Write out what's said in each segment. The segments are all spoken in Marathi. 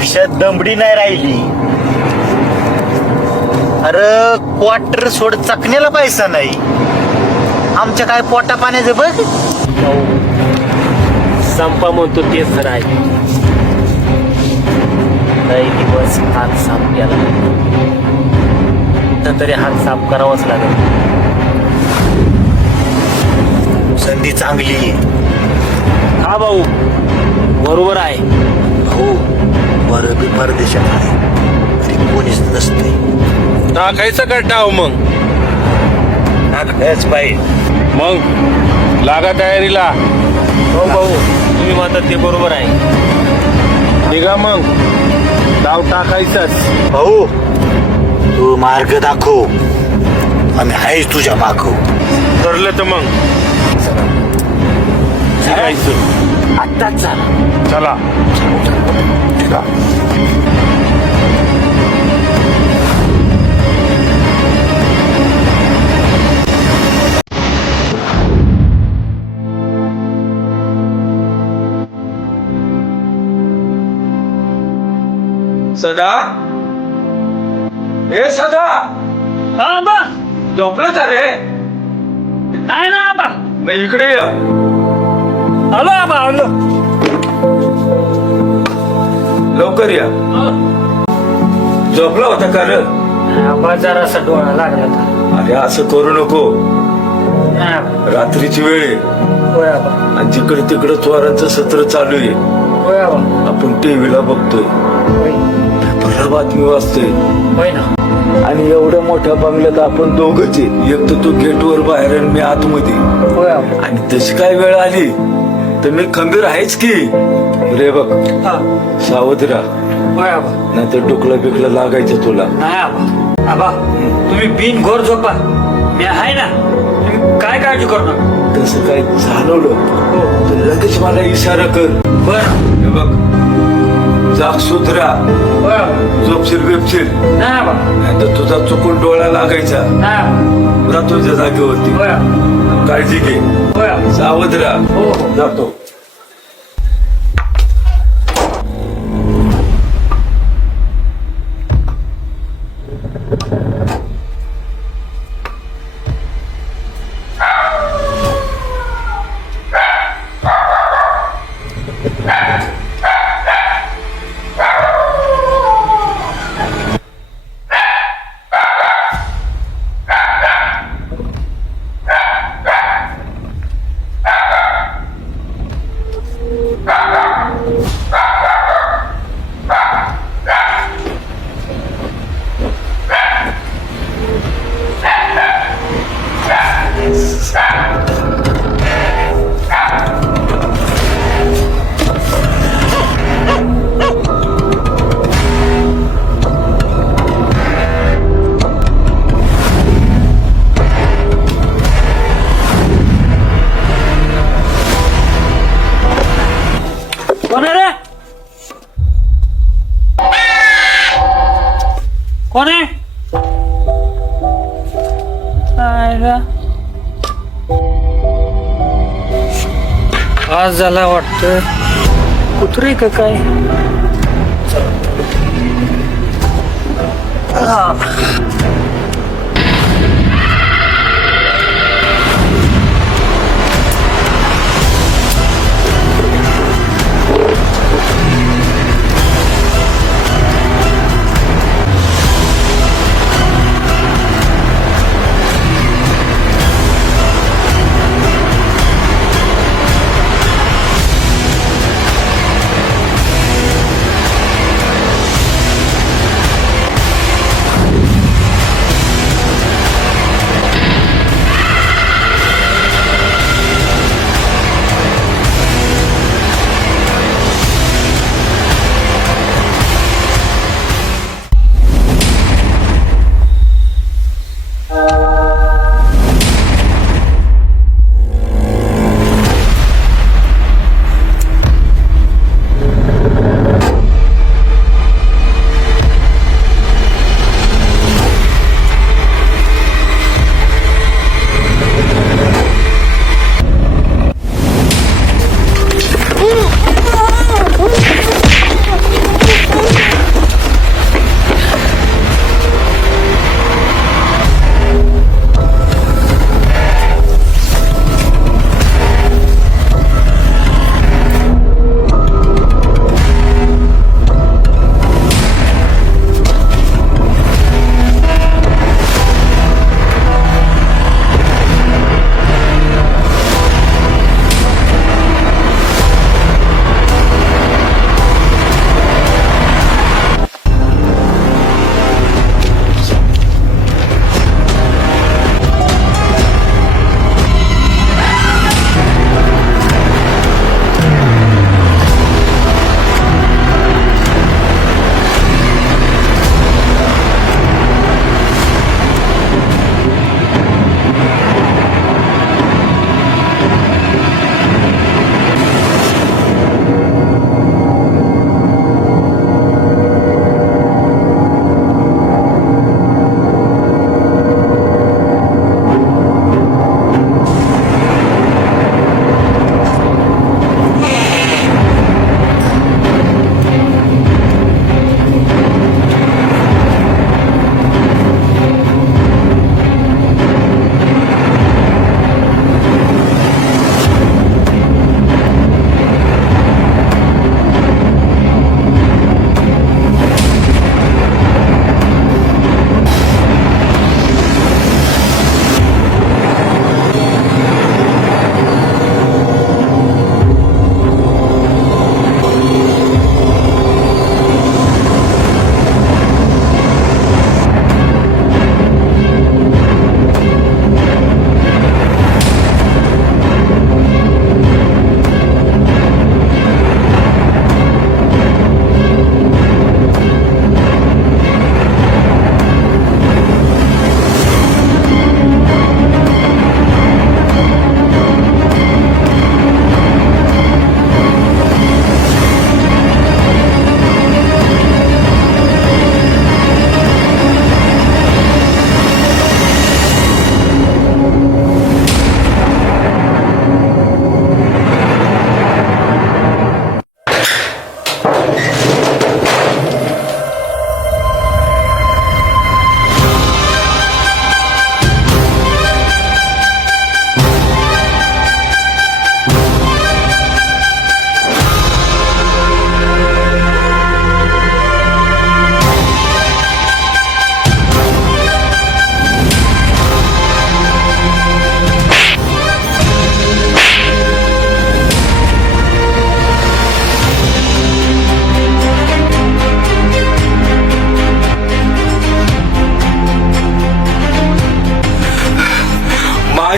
खिशात दमडी नाही राहिली. अरे क्वार्टर सोड, चकण्याला पैसा नाही. आमच्या काय पोटा पाण्याचं बघ. संपा म्हणतो तेच खरं आहे. काही दिवस हात साफ केला तरी हात साफ करावाच लागेल. संधी चांगली आहे. हा भाऊ बरोबर आहे. हो, बरं बी परदेशात आहे तरी कोणीच नसते. टाकायचं का टाव मग? टाकायच पाहिजे. मग लागा तयारीला. हो भाऊ तुम्ही म्हणतात ते बरोबर आहे. निघा मग, डाव टाकायचाच. भाऊ तू मार्ग दाखव, आम्ही आहेच तुझ्या माग. ठरलं तर मग शिकायचं आत्ताच झाला. चला. ठीक आहे. सदा, ए सदा, हा बा झोपलं का रे? नाही ना आबा. मग इकडे ये. आलो आबा आलो. लवकर या. झोपला होता का रे? आबा जरासा डोळा लागला होता. अरे असं करू नको. नाही आबा. रात्रीची वेळ आहे होय आबा. आणि तिकडे तिकडे चोरांचं सत्र चालू आहे. होय आबा. आपण टीव्हीला बघतोय, होय. पेपरला बातमी वाचतोय होय ना. आणि एवढ्या मोठ्या बंगल्यात आपण दोघंच आहे. एक तर तू गेटवर बाहेर आणि मी आतमध्ये. होय आबा. आणि तशी काय वेळ आली तर मी खंबीर आहेच की. रे बघ, हा. सावध राहा, होय आबा. नाहीतर डुकलं बिकलं लागायचं तुला. नाही आबा. आबा तुम्ही बिन घोर झोपा, मी आहे ना. तुम्ही काय काळजी करू नका. तसं काय जाणवलं तर लगेच मला इशारा कर. बरं. हे बघ, जाग सुधरा, होय आबा. झोपशील बिपशील, नाही आबा. नाहीतर तुझा चुकून डोळा लागायचा. नाही आबा. राहा तुझ्या जागेवरती. होय आबा. काळजी घे, होय आबा. सावध राहा. हो हो. जातो. कोण आहे रे? कोण आहे? आज झाला वाटतं. कुत्रे का काय?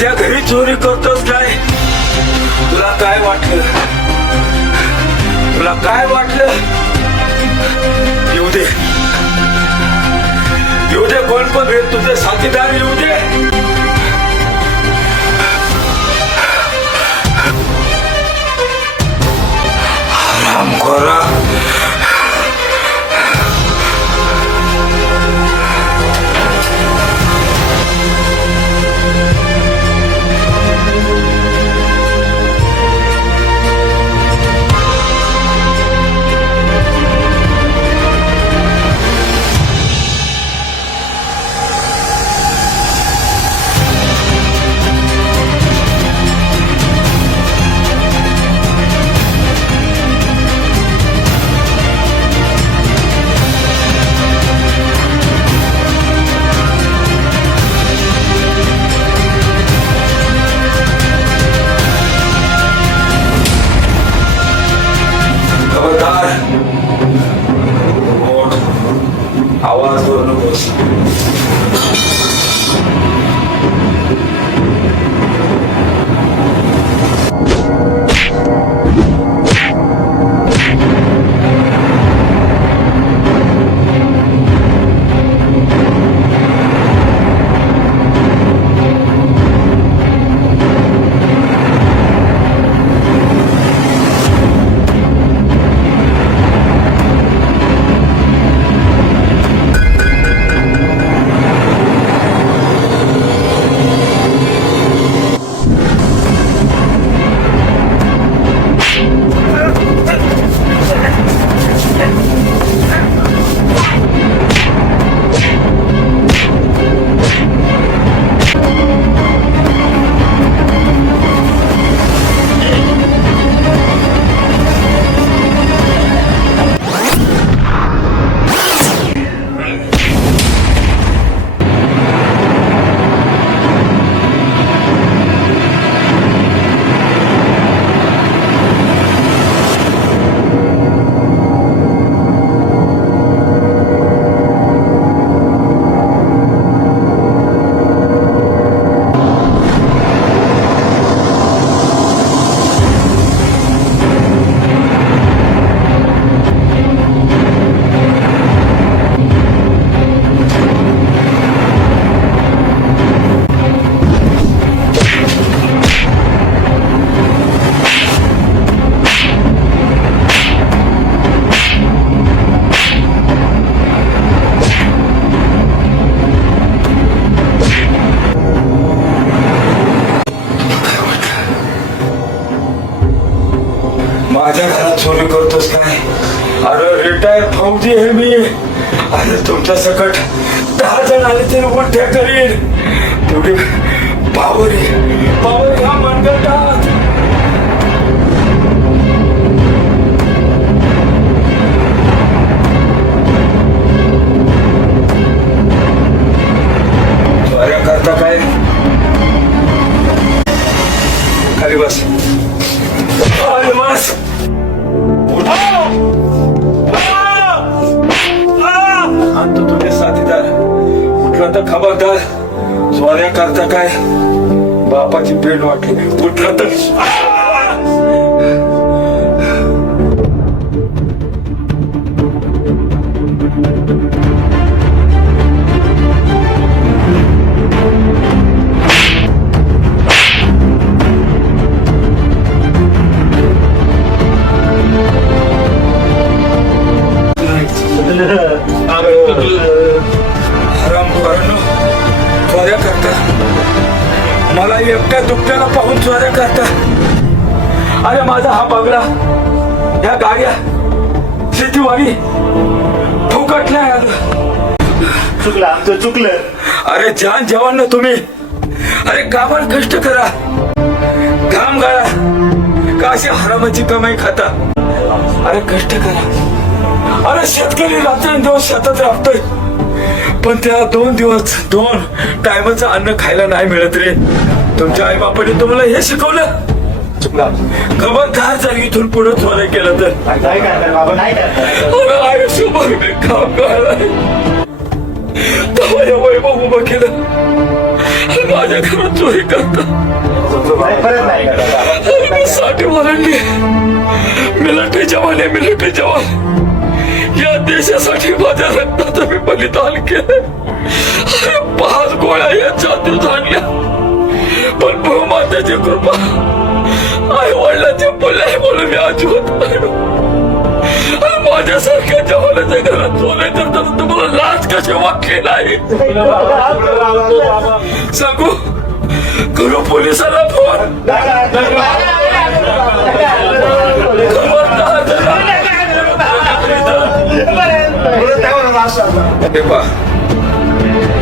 माझ्या घरी चोरी करतोस काय? तुला काय वाटलं? तुला काय वाटलं? येऊ दे, येऊ दे, कोण पण हे तुझे साथीदार येऊ दे. हरामखोरा. खबरदार, आवाज करू नकोस. माझ्या घरात चोरी करतोस काय? अरे रिटायर फौजी आहे मी. अरे तुमच्या सकट 10 जण आले तरी उलट्या करीन. तेवढी पावर ह्या मनगटात. चोऱ्या करता काय? खाली बस. खाली बस. आणतो तुझे साथीदार. उठला तर खबरदार. चोऱ्या करता काय? बापाची पेंड वाटली. उठला तर चोऱ्या करता. मला एकट्या दुकट्याला पाहून चोऱ्या करता. अरे माझा हा बंगला, ह्या गाड्या, शेतीवाडी फुकट नाही आलं. चुकलं आमचं, चुकलं. अरे जान जवान ना तुम्ही. अरे कामाला कष्ट करा, घाम गाळा, का अशी हरामाची कमाई खाता? अरे कष्ट करा. अरे शेतकरी रात्रंदिवस शेतात राबतोय, पण त्या 2 दिवस 2 टायमाचं अन्न खायला नाही मिळत रे. तुमच्या आई बापाने तुम्हाला हे शिकवलं? खबरदार जर इथून पुढे चोऱ्या केलं तर नाही करणार बाबा, नाही करणार. अरे आयुष्यभर मी काम करायला तेव्हा हे वैभव उभं केलं. माझ्या घरात चोरी करता. परत नाही करत. मी 60 ओलांडली. मिलिटरी जवान आहे, मिलिटरी जवान. या देशासाठी माझ्या रक्ताचं मी बलिदान केलं. 5 गोळ्या या छातीत झाडल्या, पण भूमातेची कृपा आई वडिलांचे बोलले म्हणून मी अजिबात नाही. आणि माझ्यासारख्या जवानाच्या घरात चोरी करताना तुम्हाला लाज कशी वाटली नाही? सांगू करू पोलिसांना फोन? हे पहा,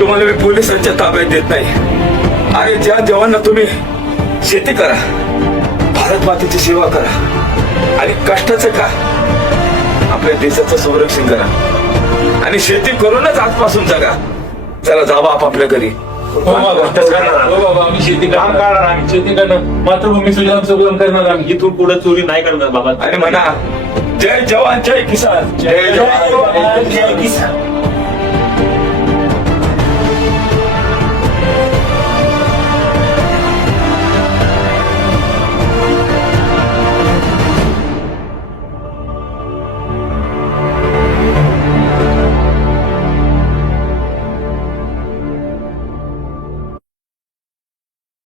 तुम्हाला मी पोलिसांच्या ताब्यात देत नाही. आणि ज्या जवानांना तुम्ही शेती करा, भारत मातेची सेवा करा आणि कष्टाचं का आपल्या देशाचं संरक्षण करा आणि शेती करूनच आजपासून जगा. चला जावा आपापल्या घरी. बाबा आम्ही शेती करणार, आम्ही शेती करणार, मातृभूमी सुजलाम सुफलाम करणार. आम्ही इथून पुढे चोरी नाही करणार बाबा. आणि म्हणा जय जवान जय किसान. जय किसान.